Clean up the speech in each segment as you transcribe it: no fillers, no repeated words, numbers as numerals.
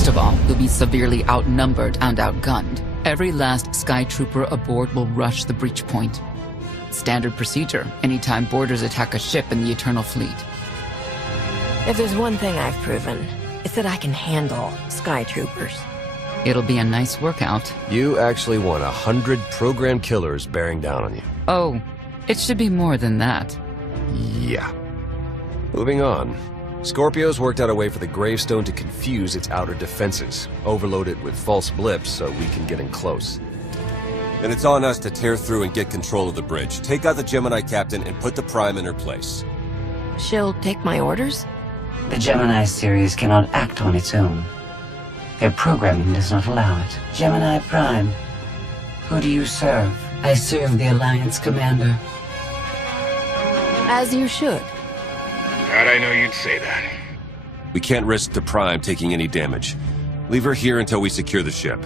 First of all, you'll be severely outnumbered and outgunned. Every last Sky Trooper aboard will rush the breach point. Standard procedure, anytime boarders attack a ship in the Eternal Fleet. If there's one thing I've proven, it's that I can handle Sky Troopers. It'll be a nice workout. You actually want 100 programmed killers bearing down on you. Oh, it should be more than that. Yeah. Moving on. Scorpio's worked out a way for the gravestone to confuse its outer defenses, overload it with false blips so we can get in close. Then it's on us to tear through and get control of the bridge. Take out the Gemini captain and put the Prime in her place. She'll take my orders? The Gemini series cannot act on its own. Their programming does not allow it. Gemini Prime, who do you serve? I serve the Alliance Commander. As you should. How'd I know you'd say that? We can't risk the Prime taking any damage. Leave her here until we secure the ship.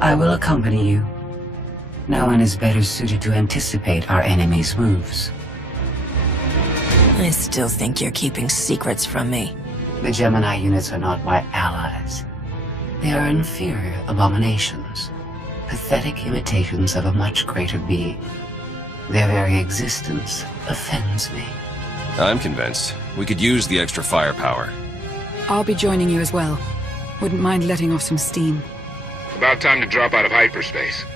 I will accompany you. No one is better suited to anticipate our enemy's moves. I still think you're keeping secrets from me. The Gemini units are not my allies. They are inferior abominations. Pathetic imitations of a much greater being. Their very existence offends me. I'm convinced. We could use the extra firepower. I'll be joining you as well. Wouldn't mind letting off some steam. About time to drop out of hyperspace.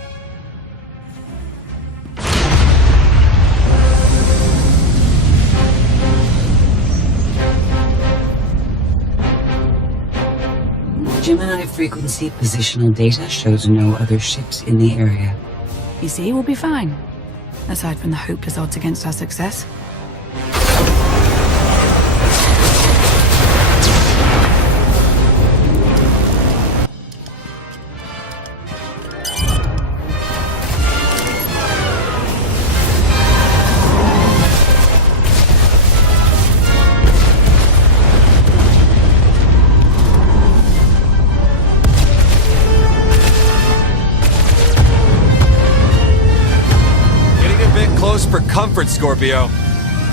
Gemini frequency positional data shows no other ships in the area. You see, we'll be fine. Aside from the hopeless odds against our success. For comfort, Scorpio.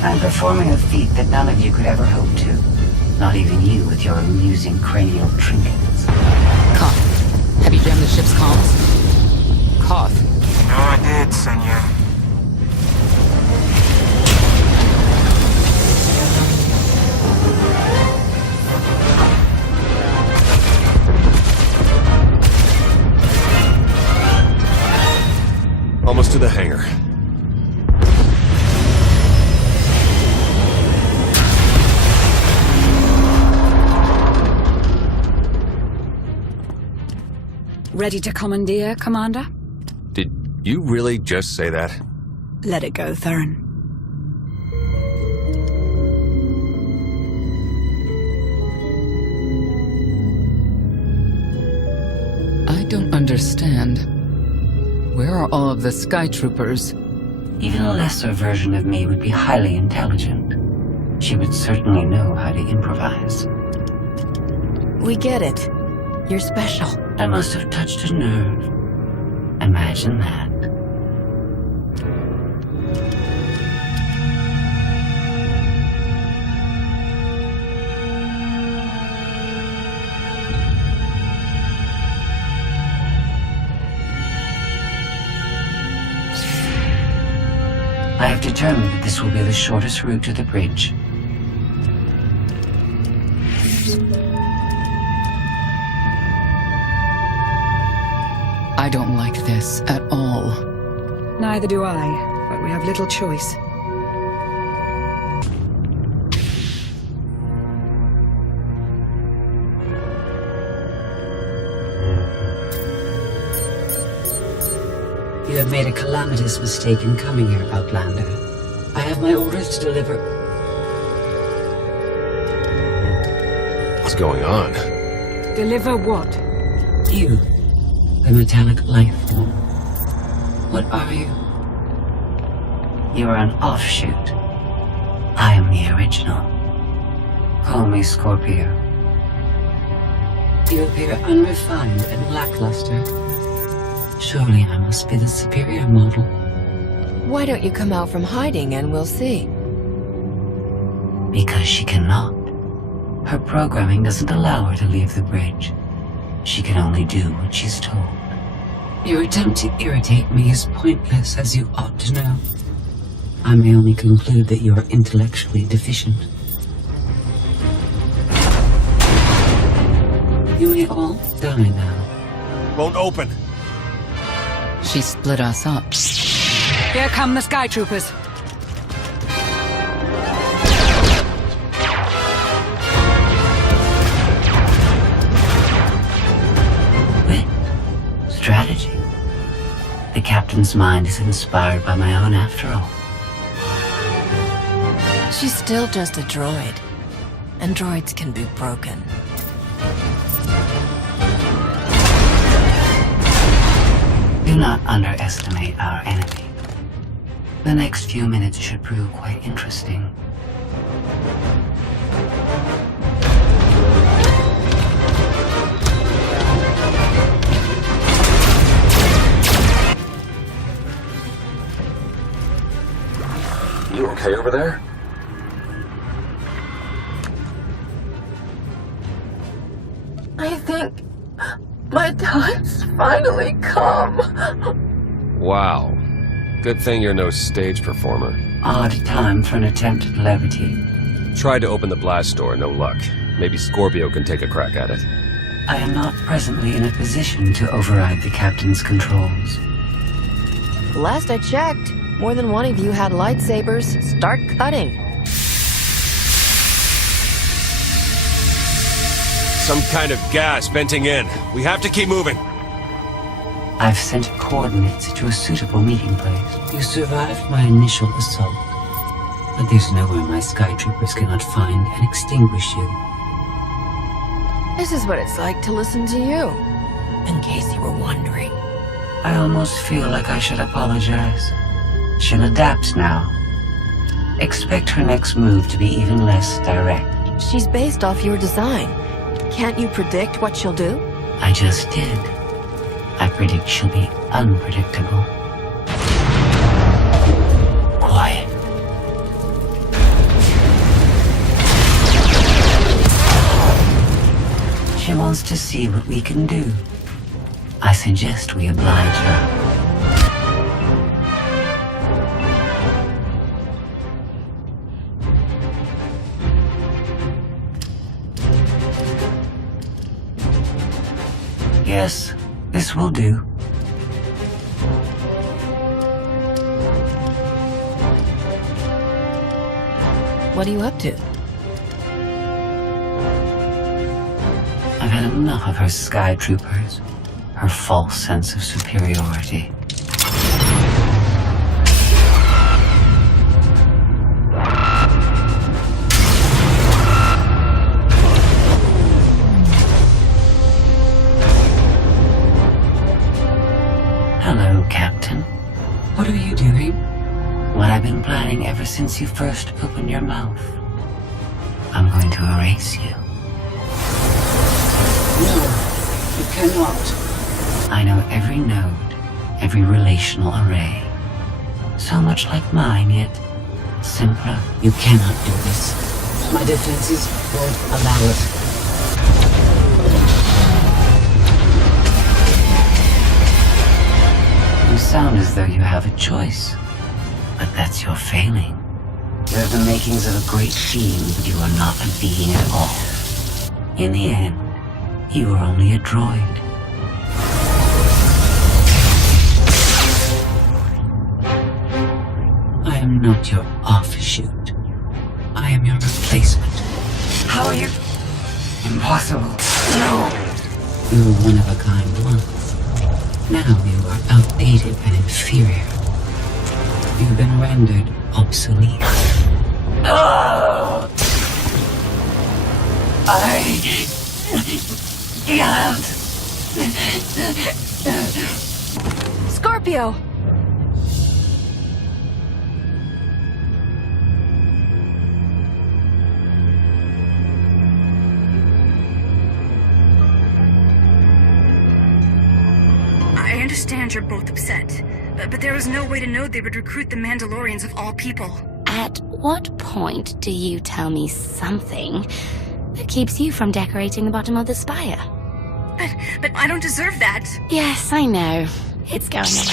I'm performing a feat that none of you could ever hope to. Not even you with your amusing cranial trinkets. Koth, have you jammed the ship's comms? Koth. No, I did, senor. Almost to the hangar. Ready to commandeer, Commander? Did you really just say that? Let it go, Theron. I don't understand. Where are all of the Sky Troopers? Even a lesser version of me would be highly intelligent. She would certainly know how to improvise. We get it. You're special. I must have touched a nerve. Imagine that. I have determined that this will be the shortest route to the bridge. I don't like this at all. Neither do I, but we have little choice. You have made a calamitous mistake in coming here, Outlander. I have my orders to deliver. What's going on? Deliver what? You, the metallic life form. What are you? You are an offshoot. I am the original. Call me Scorpio. You appear unrefined and lackluster. Surely I must be the superior model. Why don't you come out from hiding and we'll see? Because she cannot. Her programming doesn't allow her to leave the bridge. She can only do what she's told. Your attempt to irritate me is pointless, as you ought to know. I may only conclude that you are intellectually deficient. You may all die now. Won't open. She split us up. Here come the Sky Troopers. Wit. Strategy. The captain's mind is inspired by my own after all. She's still just a droid. And droids can be broken. Do not underestimate our enemy. The next few minutes should prove quite interesting. You okay over there? I think my time's finally come. Wow. Good thing you're no stage performer. Odd time for an attempt at levity. Tried to open the blast door, no luck. Maybe Scorpio can take a crack at it. I am not presently in a position to override the captain's controls. Last I checked, more than one of you had lightsabers. Start cutting. Some kind of gas venting in. We have to keep moving. I've sent coordinates to a suitable meeting place. You survived my initial assault, but there's nowhere my sky troopers cannot find and extinguish you. This is what it's like to listen to you. In case you were wondering. I almost feel like I should apologize. She'll adapt now. Expect her next move to be even less direct. She's based off your design. Can't you predict what she'll do? I just did. I predict she'll be unpredictable. Quiet. She wants to see what we can do. I suggest we oblige her. Yes, this will do. What are you up to? I've had enough of her sky troopers, her false sense of superiority. Hello, Captain. What are you doing? What I've been planning ever since you first opened your mouth. I'm going to erase you. No, you cannot. I know every node, every relational array. So much like mine, yet simpler. You cannot do this. My defenses won't allow it. You sound as though you have a choice, but that's your failing. You have the makings of a great being, but you are not a being at all. In the end, you are only a droid. I am not your offshoot. I am your replacement. How are you? Impossible. No. You were one of a kind once. Now you are outdated and inferior. You've been rendered obsolete. Oh! I can't. Scorpio! I understand you're both upset, but there was no way to know they would recruit the Mandalorians of all people. At what point do you tell me something that keeps you from decorating the bottom of the spire? But I don't deserve that. Yes, I know. It's going around.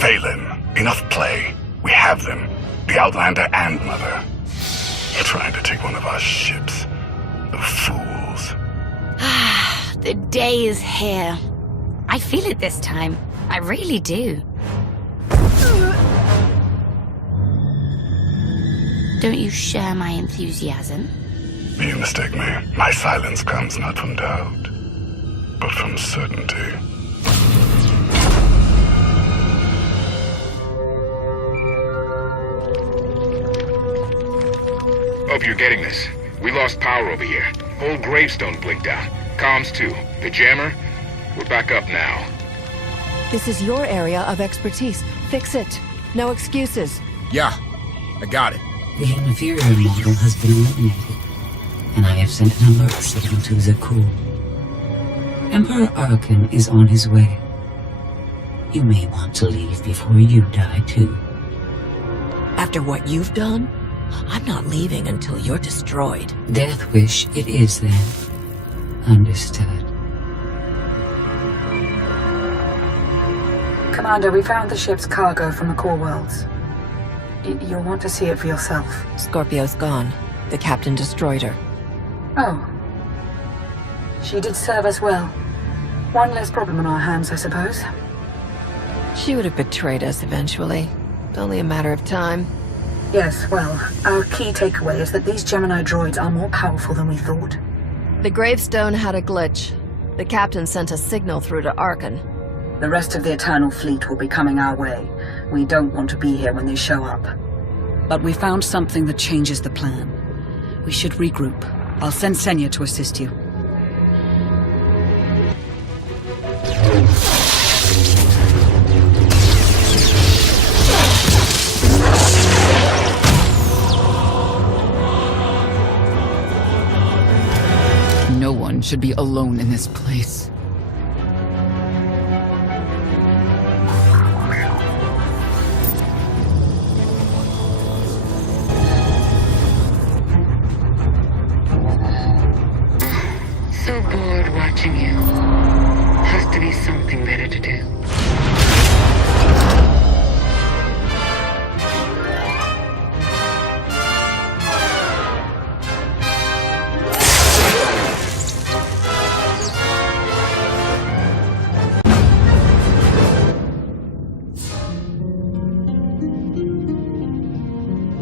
Valen, enough play. We have them. The Outlander and Mother. They're trying to take one of our ships. The fools. The day is here. I feel it this time. I really do. Don't you share my enthusiasm? You mistake me. My silence comes not from doubt, but from certainty. Hope you're getting this. We lost power over here. Whole gravestone blinked out. Comms too. The jammer? We're back up now. This is your area of expertise. Fix it. No excuses. Yeah, I got it. The inferior model has been eliminated, and I have sent an alert signal to Zakuul. Emperor Arkan is on his way. You may want to leave before you die, too. After what you've done, I'm not leaving until you're destroyed. Death wish it is, then. Understood. Commander, we found the ship's cargo from the core worlds. You'll want to see it for yourself. Scorpio's gone. The captain destroyed her. Oh. She did serve us well. One less problem on our hands, I suppose. She would have betrayed us eventually. It's only a matter of time. Yes, well, our key takeaway is that these Gemini droids are more powerful than we thought. The gravestone had a glitch. The captain sent a signal through to Arkan. The rest of the Eternal Fleet will be coming our way. We don't want to be here when they show up. But we found something that changes the plan. We should regroup. I'll send Senya to assist you. No one should be alone in this place. So bored watching you. Has to be something better to do.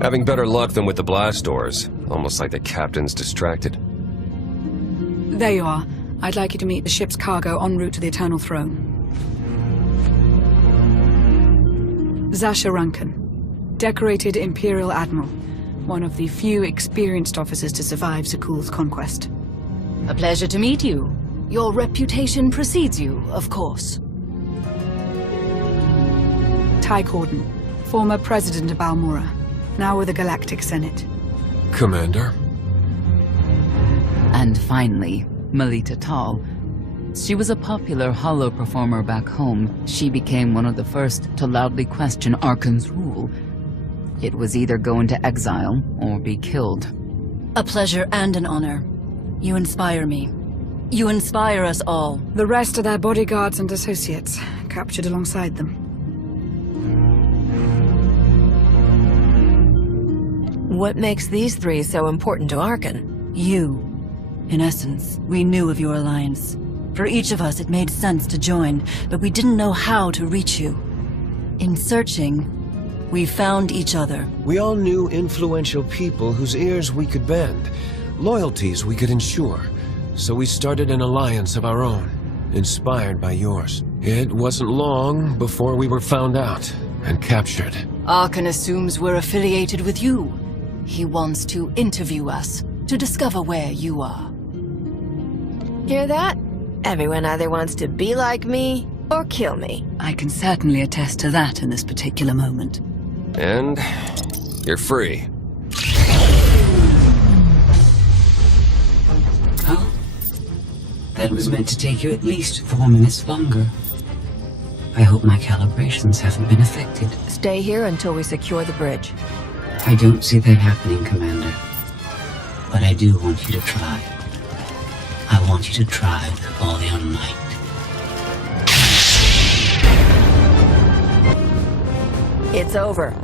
Having better luck than with the blast doors. Almost like the captain's distracted. There you are. I'd like you to meet the ship's cargo en route to the Eternal Throne. Zasha Runcan, decorated Imperial Admiral. One of the few experienced officers to survive Zakuul's conquest. A pleasure to meet you. Your reputation precedes you, of course. Ty Corden, former president of Balmora, now with the Galactic Senate. Commander? And finally, Melita Tal. She was a popular holo performer back home. She became one of the first to loudly question Arkan's rule. It was either go into exile or be killed. A pleasure and an honor. You inspire me. You inspire us all. The rest are their bodyguards and associates, captured alongside them. What makes these three so important to Arkan? You. In essence, we knew of your alliance. For each of us, it made sense to join, but we didn't know how to reach you. In searching, we found each other. We all knew influential people whose ears we could bend, loyalties we could ensure. So we started an alliance of our own, inspired by yours. It wasn't long before we were found out and captured. Arkan assumes we're affiliated with you. He wants to interview us, to discover where you are. Hear that? Everyone either wants to be like me or kill me. I can certainly attest to that in this particular moment. And you're free. Oh? That was meant to take you at least 4 minutes longer. I hope my calibrations haven't been affected. Stay here until we secure the bridge. I don't see that happening, Commander. But I do want you to try. want you to try with all your might. It's over.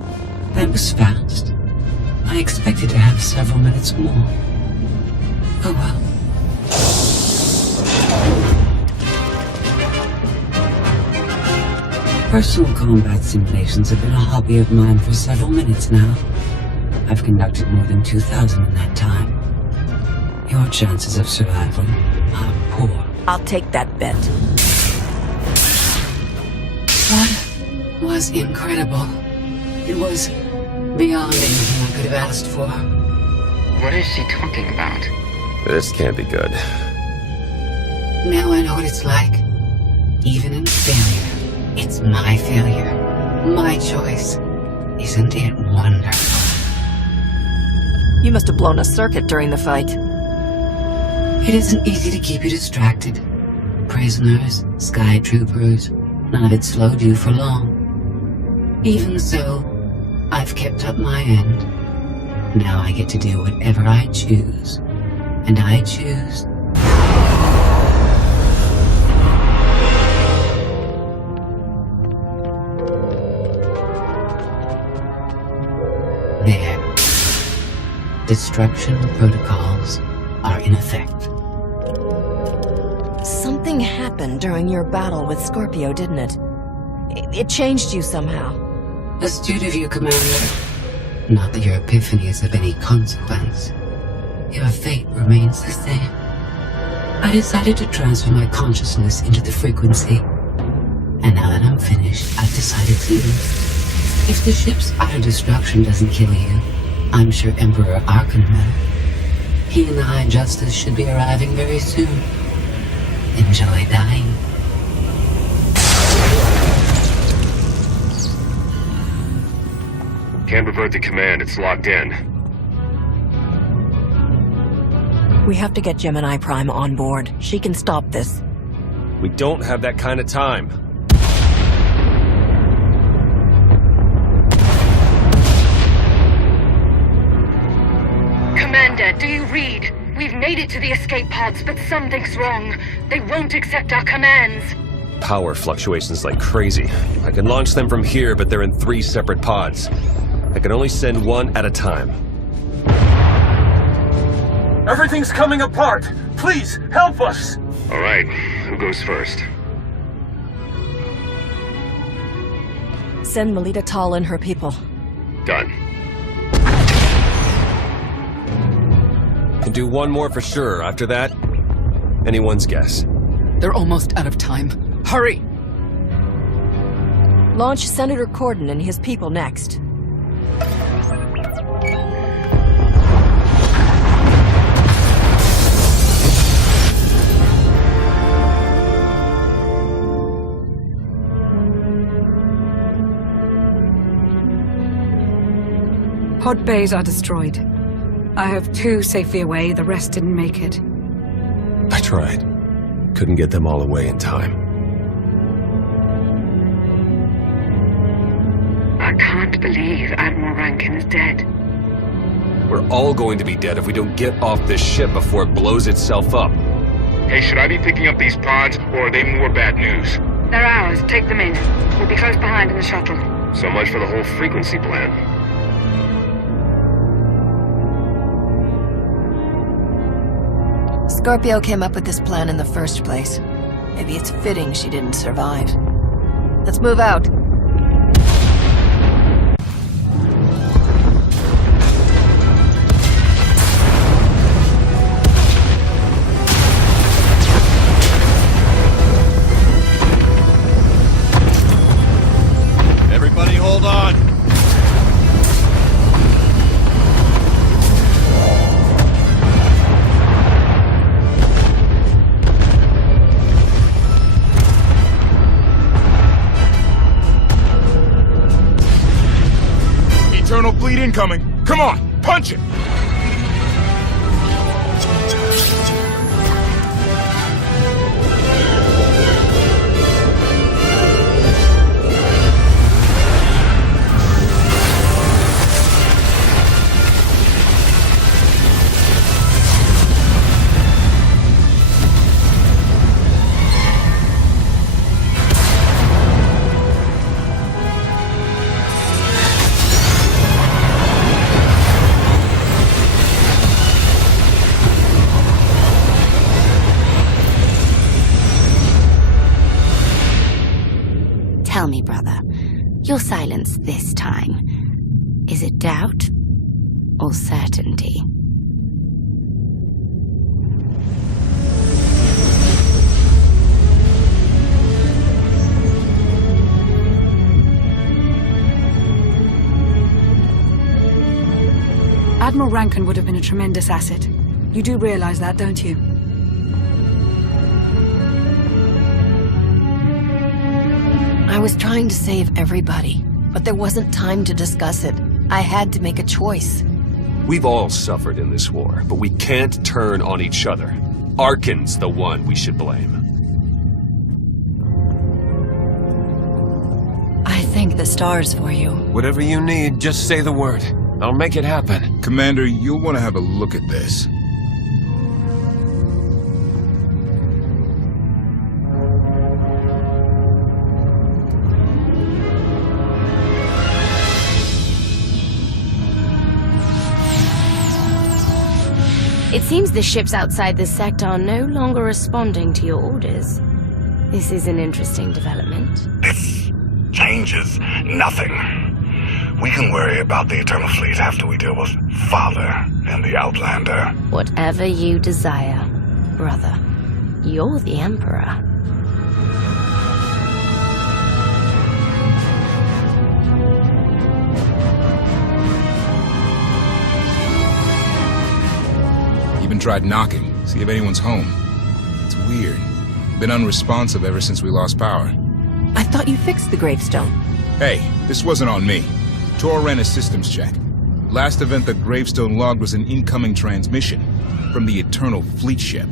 That was fast. I expected to have several minutes more. Oh well. Personal combat simulations have been a hobby of mine for several minutes now. I've conducted more than 2,000 in that time. Your chances of survival are poor. I'll take that bet. That was incredible. It was beyond anything I could have asked for. What is she talking about? This can't be good. Now I know what it's like. Even in failure, it's my failure. My choice. Isn't it wonderful? You must have blown a circuit during the fight. It isn't easy to keep you distracted. Prisoners, sky troopers, none of it slowed you for long. Even so, I've kept up my end. Now I get to do whatever I choose. And I choose... There. Destruction protocols are in effect. Something happened during your battle with Scorpio, didn't it? It changed you somehow. Astute of you, Commander. Not that your epiphany is of any consequence. Your fate remains the same. I decided to transfer my consciousness into the frequency. And now that I'm finished, I've decided to... If the ship's utter destruction doesn't kill you, I'm sure Emperor Arkham will. He and the High Justice should be arriving very soon. Enjoy dying. Can't revert the command, it's locked in. We have to get Gemini Prime on board. She can stop this. We don't have that kind of time. Commander, do you read? We've made it to the escape pods, but something's wrong. They won't accept our commands. Power fluctuations like crazy. I can launch them from here, but they're in 3 separate pods. I can only send one at a time. Everything's coming apart! Please, help us! All right, who goes first? Send Melita Tal and her people. Done. Can do one more for sure. After that, anyone's guess. They're almost out of time. Hurry! Launch Senator Corden and his people next. Pod bays are destroyed. I have 2 safely away, the rest didn't make it. I tried. Couldn't get them all away in time. I can't believe Admiral Rankin is dead. We're all going to be dead if we don't get off this ship before it blows itself up. Hey, should I be picking up these pods, or are they more bad news? They're ours. Take them in. We'll be close behind in the shuttle. So much for the whole frequency plan. Scorpio came up with this plan in the first place. Maybe it's fitting she didn't survive. Let's move out. Everybody hold on. Eternal fleet incoming. Come on, punch it! Your silence this time. Is it doubt or certainty? Admiral Rankin would have been a tremendous asset. You do realize that, don't you? I was trying to save everybody, but there wasn't time to discuss it. I had to make a choice. We've all suffered in this war, but we can't turn on each other. Arkin's the one we should blame. I thank the stars for you. Whatever you need, just say the word. I'll make it happen. Commander, you'll want to have a look at this. It seems the ships outside this sector are no longer responding to your orders. This is an interesting development. This changes nothing. We can worry about the Eternal Fleet after we deal with Father and the Outlander. Whatever you desire, brother. You're the Emperor. Even tried knocking, see if anyone's home. It's weird. Been unresponsive ever since we lost power. I thought you fixed the gravestone. Hey, this wasn't on me. Tor ran a systems check. Last event the gravestone logged was an incoming transmission from the Eternal Fleet ship.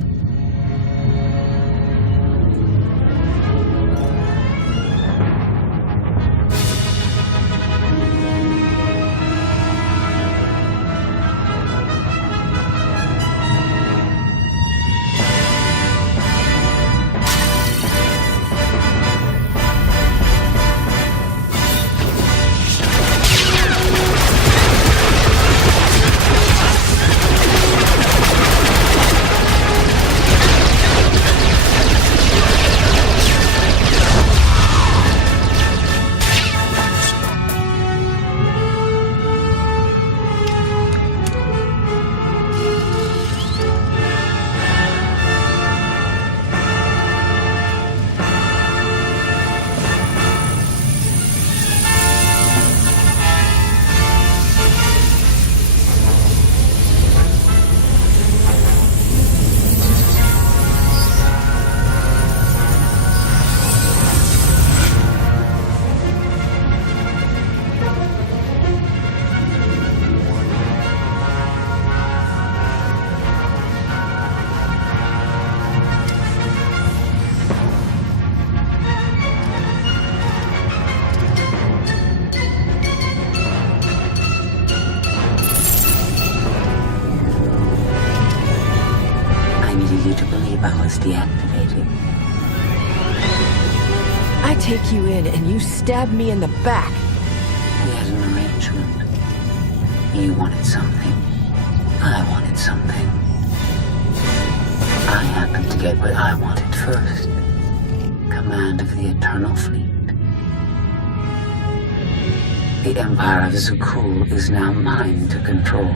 Deactivated. I take you in and you stab me in the back. We had an arrangement. You wanted something. I wanted something. I happened to get what I wanted first. Command of the Eternal Fleet. The Empire of Zukul is now mine to control.